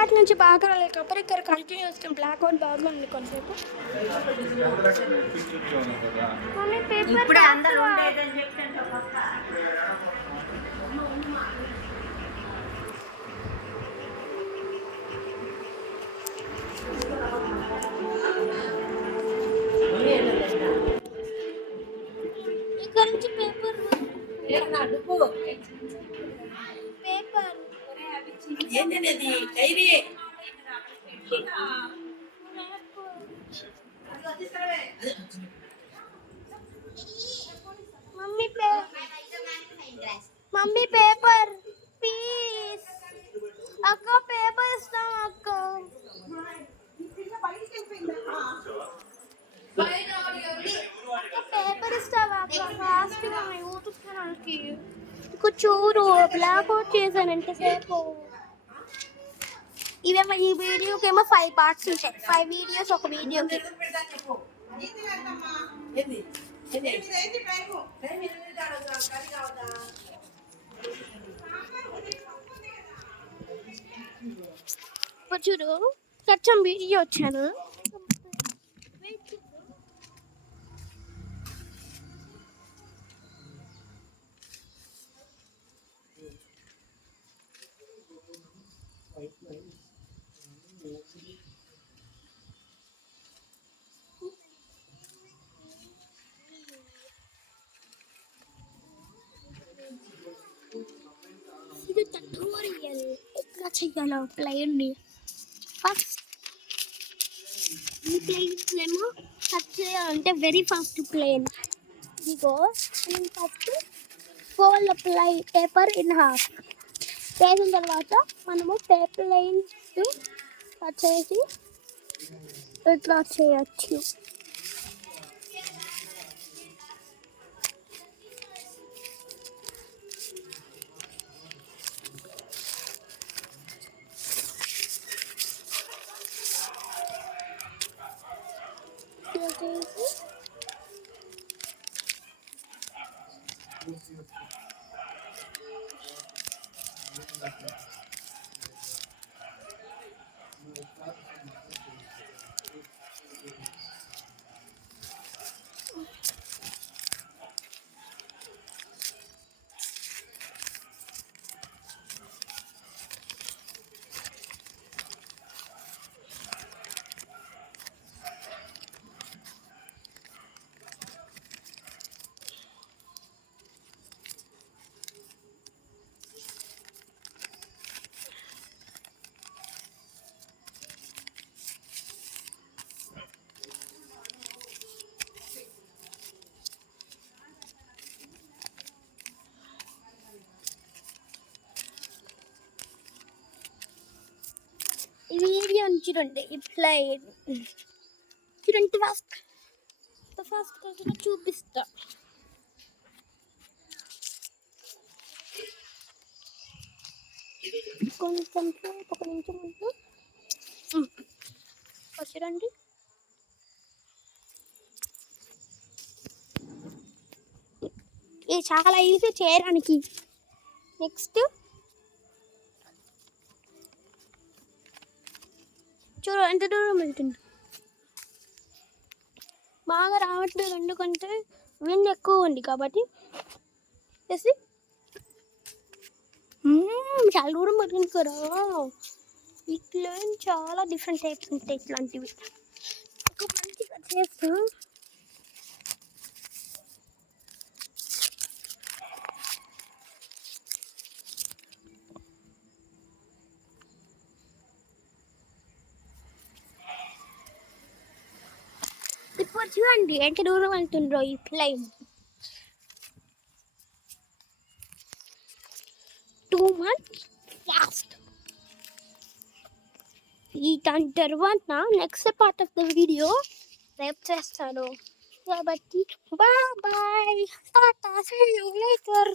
Part నుంచి బాగా రాలేకపోతే ఇక్కడ కంటిన్యూ చేస్తాం. బ్లాక్ అవుట్ బాగా ఉంది కొంచెంసేపు. మమ్మీ పేపర్ ఇక్కడ నుంచి పేపర్ పేపర్ ఏంటనేది డైరీ మమ్మీ పేపర్ ప్లీజ్ అక్క పేపర్ ఇస్తాం అక్క. పేపర్ ఇస్తావా అక్క? ఫాస్ట్ యూట్యూబ్ ఛానల్కి చూడు బ్లాక్ అవుట్ చేశాను ఎంతసేపు. ఇవేమో ఈ వీడియోకి ఏమో 5 పార్ట్స్ ఉంటాయి. 5 వీడియోస్ ఒక వీడియోకి. ఇప్పుడు చూడు కొంచెం వీడియో వచ్చాను. ఇది ట్యుటోరియల్ ఎట్లా చేయాలో ప్లేన్. ఫస్ట్ ఈ ప్లేన్స్ ఏమో కట్ చేయాలంటే వెరీ ఫాస్ట్ ప్లేన్. ఇదిగో first fold ply paper in half చేసిన తర్వాత మనము పేపర్ లైన్స్ కట్ చేసి ఇట్లా చేయొచ్చు. ఈ వీడియో చూడండి. ఇట్లా చూడండి ఫస్ట్ కొంచెం చూపిస్తా. కొంచెం ఒక నిమిషం ముందు చూడండి. ఇది చాలా ఈజీ చేయడానికి. నెక్స్ట్ చూడు ఎంత దూరం వెళ్తుంది. బాగా రావట్లేదు ఎందుకంటే విండ్ ఎక్కువ ఉంది కాబట్టి. చాలా దూరం పడుతుంది కదా. ఇట్లా చాలా డిఫరెంట్ టైప్స్ ఉంటాయి ఇట్లాంటివి. ఒక మంచిగా చేస్తా. ఇప్పుడు చూడండి ఎంత దూరం వెళ్తుండ్రో ఈ ప్లేన్. 2 months fast. దాని తర్వాత next part of the video రేపు చేస్తాను కాబట్టి బాయ్. See you later.